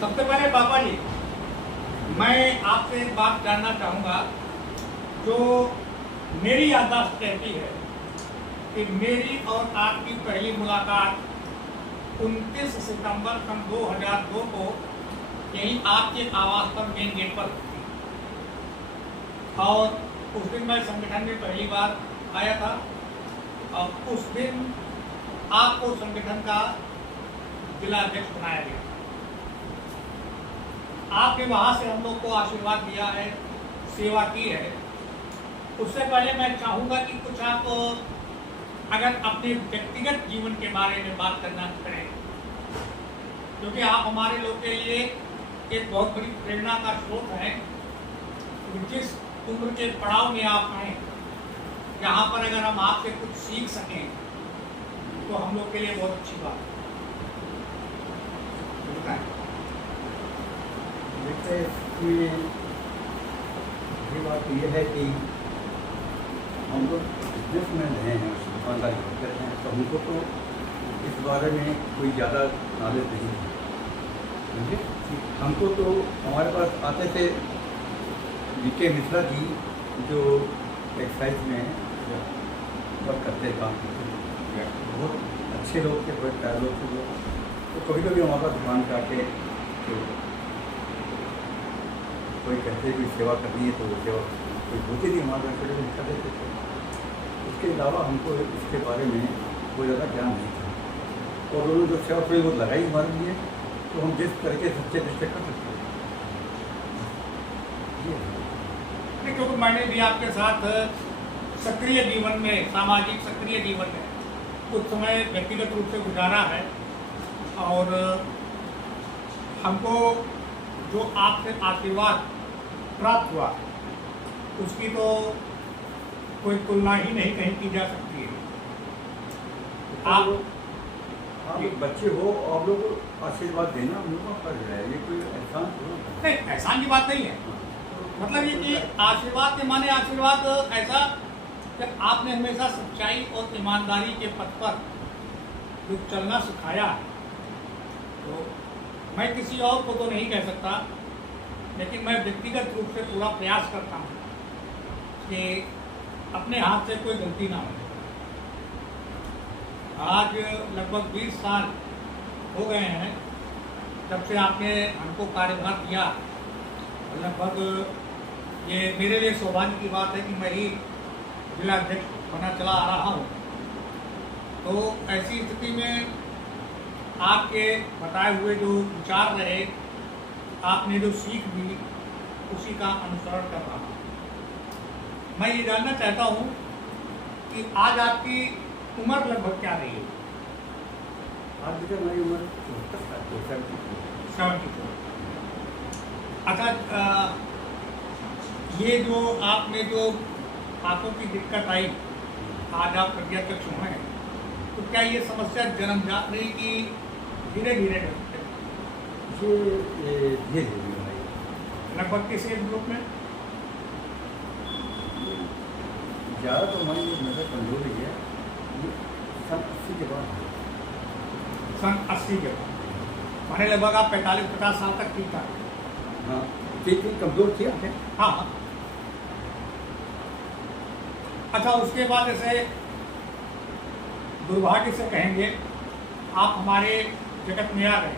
सबसे पहले पापा जी, मैं आपसे एक बात जानना चाहूँगा जो मेरी याददाश्त कहती है कि मेरी और आपकी पहली मुलाकात 29 सितंबर सन 2002 को यही आपके आवास पर मेन गेट पर हुई और उस दिन मैं संगठन में पहली बार आया था और उस दिन आपको संगठन का जिला अध्यक्ष बनाया गया। आपने वहाँ से हम लोग को आशीर्वाद दिया है, सेवा की है। उससे पहले मैं चाहूँगा कि कुछ आप अगर अपने व्यक्तिगत जीवन के बारे में बात करना करें, क्योंकि आप हमारे लोग के लिए एक बहुत बड़ी प्रेरणा का स्रोत है। जिस उम्र के पड़ाव में आप हैं, यहाँ पर अगर हम आपसे कुछ सीख सकें तो हम लोग के लिए बहुत अच्छी बात है। देखिए, ये बात ये है कि हम लोग बिजनेसमैन रहे हैं, दुकानदारी करते हैं, तो हमको तो इस बारे में कोई ज़्यादा नॉलेज नहीं है। समझे? हमको तो हमारे पास आते थे वीके मिश्रा जी, जो एक्साइज में वर्क करते काम करते थे, बहुत अच्छे लोग थे, बहुत प्यारे लोग थे लोग। तो कभी कभी हमारा दुकान पे आके तो कोई कहते कोई सेवा करनी है तो वो सेवा कोई होती नहीं, हमारे छोटे लिखा देते थे। उसके अलावा हमको इसके बारे में कोई ज़्यादा ज्ञान नहीं था, और उन्होंने जो सेवा थोड़ी बहुत लगाई हमारे लिए, तो हम जिस तरीके से सच्चे निष्ठे कर सकते हैं। क्योंकि मैंने भी आपके साथ सक्रिय जीवन में, सामाजिक सक्रिय जीवन में कुछ समय व्यक्तिगत रूप से गुजारा है, और हमको जो आपसे आशीर्वाद प्राप्त हुआ उसकी तो कोई तुलना ही नहीं कहीं की जा सकती है। आप एक बच्चे हो, आप लोग को आशीर्वाद देना हम लोगों का फर्ज है, ये कोई एहसान नहीं, एहसान की बात नहीं है। मतलब ये कि आशीर्वाद के माने आशीर्वाद ऐसा कि आपने हमेशा सच्चाई और ईमानदारी के पथ पर जो चलना सिखाया है, तो मैं किसी और को तो नहीं कह सकता, लेकिन मैं व्यक्तिगत रूप से पूरा प्रयास करता हूँ कि अपने हाथ से कोई गलती ना हो। आज लगभग 20 साल हो गए हैं जब से आपने हमको कार्यभार दिया। लगभग ये मेरे लिए सौभाग्य की बात है कि मैं ही जिला अध्यक्ष बना चला आ रहा हूँ। तो ऐसी स्थिति में आपके बताए हुए जो विचार रहे, आपने जो सीख दी, उसी का अनुसरण कर रहा हूँ। मैं ये जानना चाहता हूँ कि आज आपकी उम्र लगभग क्या रही है? आज जब मेरी उम्र 74। अच्छा, ये जो आपने जो आंखों की दिक्कत आई, आज आप प्रज्ञाचक्षु हैं, तो क्या ये समस्या जन्मजात रही कि धीरे धीरे धीरे लगभग किस एज ग्रुप में? ज़्यादा तो हमारी नजर कमजोर है, सन 80 के बाद। सन 80 के बाद माने लगभग आप 45-50 साल तक ठीक था। हाँ, ठीक कमजोर थी आंखें। हाँ हाँ। अच्छा, उसके बाद ऐसे दुर्भाग्य से कहेंगे आप हमारे जगत में आ गए,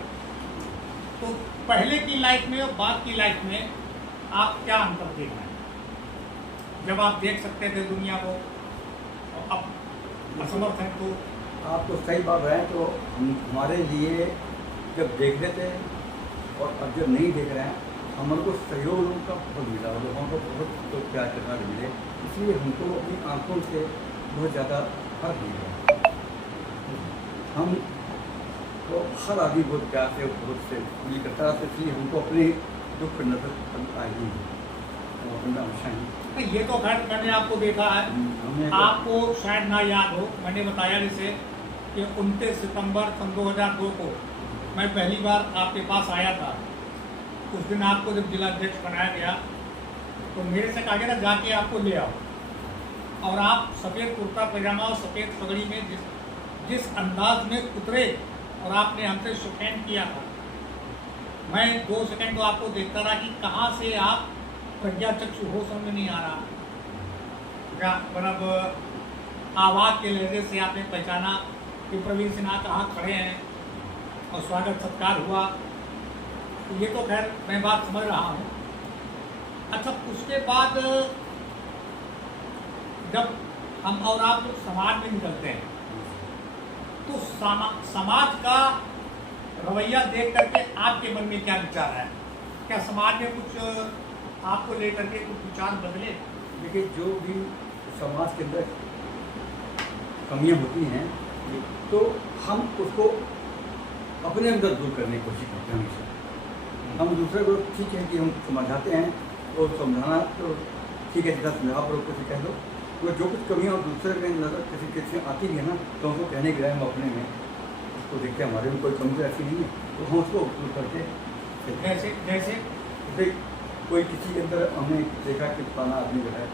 तो पहले की लाइफ में और बाद की लाइफ में आप क्या अंतर देख रहे हैं? जब आप देख सकते थे दुनिया को और अब असमर्थ हैं, तो आप तो सही बात रहे हैं। तो हमारे लिए जब देख रहे थे और अब जब नहीं देख रहे हैं, हमारे को सहयोग उनका बहुत मिला, लोगों को बहुत तो प्यार करना मिले, इसलिए हमको अपनी आंखों से बहुत ज़्यादा फर्क मिला। हम तो हर आदमी बहुत प्यार से बहुत से मिल करता है, इसलिए हमको अपने दुख नजर आई है। ये तो खैर मैंने आपको देखा है, आपको शायद ना याद हो, मैंने बताया जैसे कि 29 सितंबर सन 2002 को मैं पहली बार आपके पास आया था। उस दिन आपको जब जिला अध्यक्ष बनाया गया तो मेरे से कहा गया था जाके आपको ले आओ, और आप सफ़ेद कुर्ता पैजामा और सफ़ेद पगड़ी में जिस अंदाज में उतरे और आपने हमसे सुखैन किया था, मैं 2 सेकंड तो आपको देखता रहा कि कहाँ से आप प्रज्ञा चक्षु हो, समझ नहीं आ रहा क्या, मतलब आवाज़ के लहजे से आपने पहचाना कि प्रवीण सिन्हा कहाँ खड़े हैं और स्वागत सत्कार हुआ। तो ये तो खैर मैं बात समझ रहा हूँ। अच्छा, उसके बाद जब हम और आप लोग समाज में निकलते हैं तो समाज का रवैया देख करके आपके मन में क्या विचार है? क्या समाज में कुछ आपको लेकर के कुछ विचार बदले? देखिए, जो भी समाज के अंदर कमियां होती हैं तो हम उसको अपने अंदर दूर करने की कोशिश करते हैं हमेशा। हम दूसरे को ठीक है कि हम समझाते हैं और समझाना तो ठीक है, जितना समझा पर कुछ कह दो, वो जो कुछ कमियां और दूसरे के नज़र किसी आती है ना तो हमको कहने के लिए हम अपने में उसको देखते हैं, हमारे में कोई कमी तो ऐसी नहीं है तो हम उसको दूर करके जैसे जैसे कोई किसी के अंदर हमने देखा कि फलाना आदमी जो है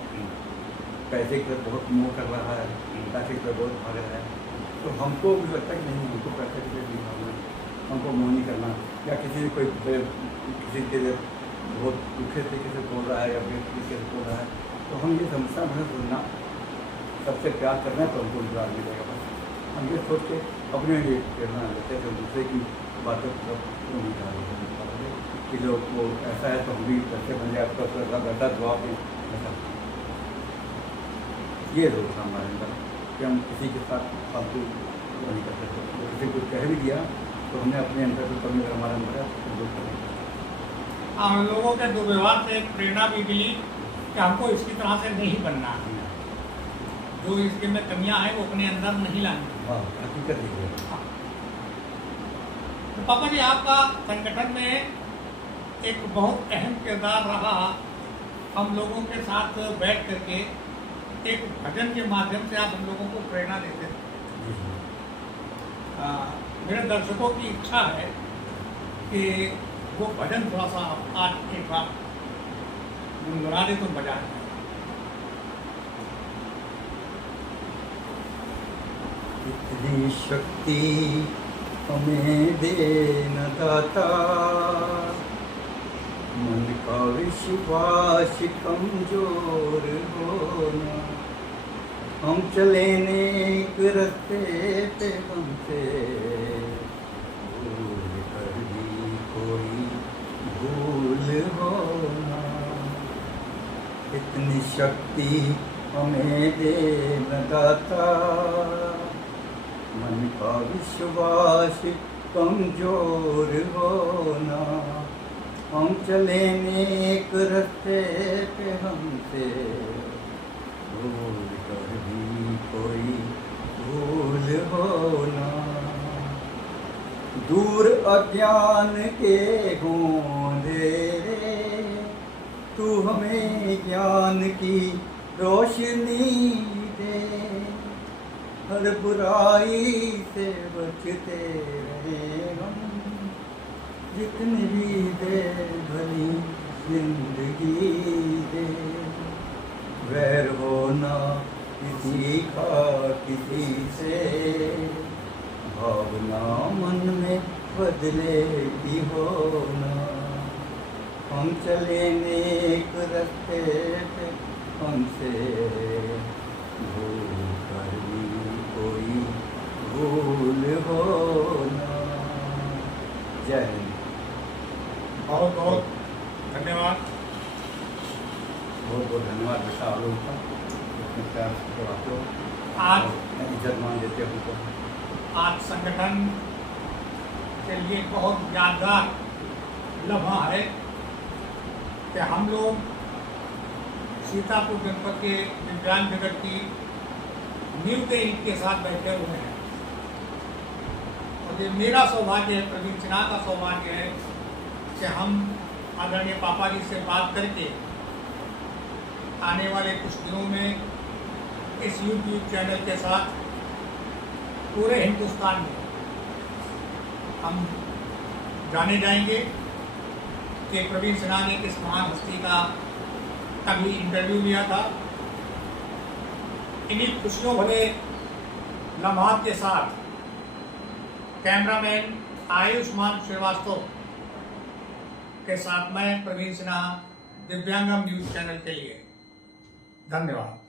पैसे की तरफ बहुत मोह कर रहा है, पैसे की तरफ बहुत भाग रहा है, तो हमको मुझे लगता है कि नहीं, हमको पैसे की तरफ नहीं भागना, हमको मोह नहीं करना। या किसी ने कोई किसी के लिए बहुत दुखे तरीके से बोल रहा है या फिर तरीके से बोल रहा है तो हम ये समझना हमें सुनना, सबसे प्यार करना है तो हमको प्यार मिलेगा। बस हम ये सोच के अपने लिए प्रेरणा लेते हैं, दूसरे की बातों को नहीं कहा कि लोग वो ऐसा है तो हम भी कैसे बन जाए, आपका बेहतर जवाब दें, ऐसा ये रोक था हमारे अंदर कि हम किसी के साथ फालतू नहीं कर सकते। तो किसी को कह भी दिया तो हमने अपने अंदर जो कमी अगर हमारे अंदर है तो दूर करें। हम लोगों के दुर्व्यवहार से एक प्रेरणा भी मिली कि हमको इसकी तरह से नहीं बनना है, जो इसके में कमियां हैं वो अपने अंदर नहीं लानी। हाँ, हकीकत ही है। तो पापा जी, आपका संगठन में एक बहुत अहम किरदार रहा, हम लोगों के साथ बैठ करके एक भजन के माध्यम से आप हम लोगों को प्रेरणा देते थे। मेरे दर्शकों की इच्छा है कि वो भजन थोड़ा सा आज एक बार गुनगुना दे तो मजा आए। इतनी शक्ति हमें देना दाता, मन का विश्वास कमजोर होना, हम चले नेक रास्ते पे हमसे भूल कर भी कोई भूल होना। इतनी शक्ति हमें देना दाता, मन का विश्वास कमजोर होना, हम चले नेक रास्ते पे हमसे भूल कर भी कोई भूल होना। दूर अज्ञान के अंधेरे, तू हमें ज्ञान की रोशनी दे, हर बुराई से बचते रहे हम, जितनी भी दे भली जिंदगी दे। वैर होना किसी का किसी से, भावना मन में बदले की होना, हम चले नेक रास्ते पे हमसे भूल कर भी कोई भूल होना। जय हिंद। बहुत बहुत धन्यवाद। बहुत बहुत धन्यवाद बेटा आप लोगों का, इतने प्यार से आते हो, आज इज्जत मान देते हो हमको। आज संगठन के लिए बहुत यादगार लम्हा है कि हम लोग सीतापुर जनपद के विज्ञान जगत की नींव के ईंट के साथ बैठे हुए हैं। और ये मेरा सौभाग्य है, प्रवीण सिन्हा का सौभाग्य है कि हम आदरणीय पापा जी से बात करके आने वाले कुछ दिनों में इस YouTube चैनल के साथ पूरे हिंदुस्तान में हम जाने जाएंगे कि प्रवीण सिन्हा ने किस महान हस्ती का कभी इंटरव्यू लिया था। इन्हीं खुशियों भरे लम्हात के साथ कैमरामैन आयुष्मान श्रीवास्तव के साथ मैं प्रवीण सिन्हा, दिव्यांगम न्यूज चैनल के लिए। धन्यवाद।